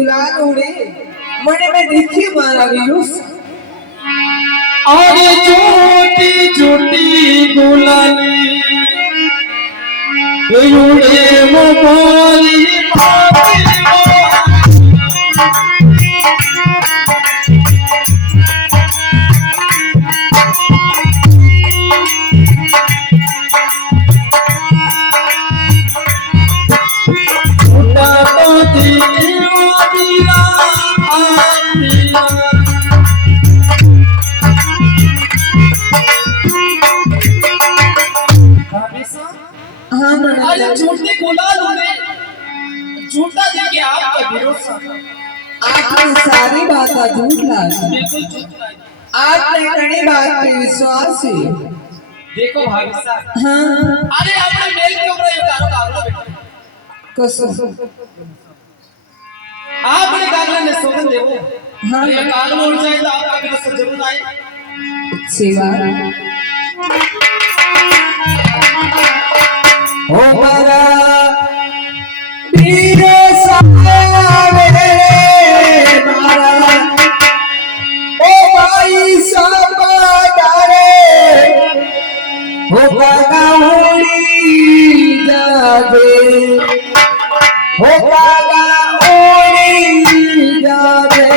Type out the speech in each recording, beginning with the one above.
गुलाल उड़े मने में देखी मारा वीरुस अरे छोटी छोटी गुलाली उड़े वो बोली झूठे गुलाल उड़े झूठा देखिए आपका विरोध आपने सारी बात झूठ लागी बिल्कुल झूठ नहीं आपने कड़ी बात पे विश्वास है देखो भाभी साहब हाँ अरे आपने मेल के ऊपर ये कारो कारो बेटा कसम आपने कागल ने सोचन देवो हाँ ये कागल उड़ जाए तो आपका विरोध से जरूर आए सेवा ओ मारा वीर सावे मारा ओ भाई सब डरे हो कागा उड़ी जावे हो कागा उड़ी जावे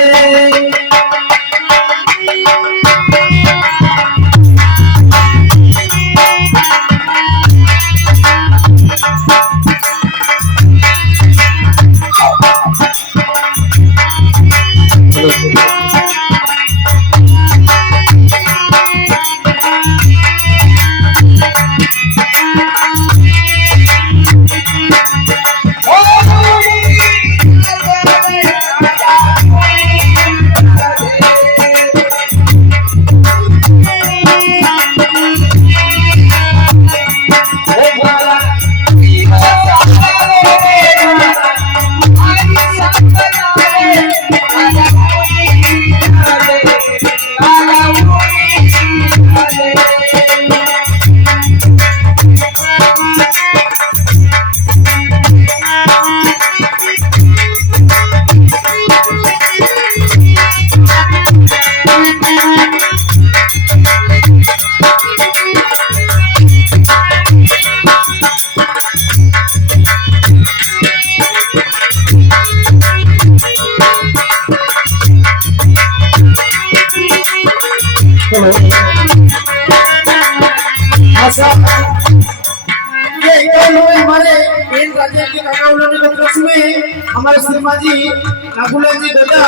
हमारे शर्मा जी नागुले जी दादा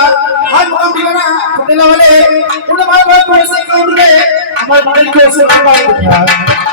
हर मुकाम ठिकाना पटेला वाले उन्हें हमारे बहुत बड़े से काम में हमारे मॉडल की ओर से धन्यवाद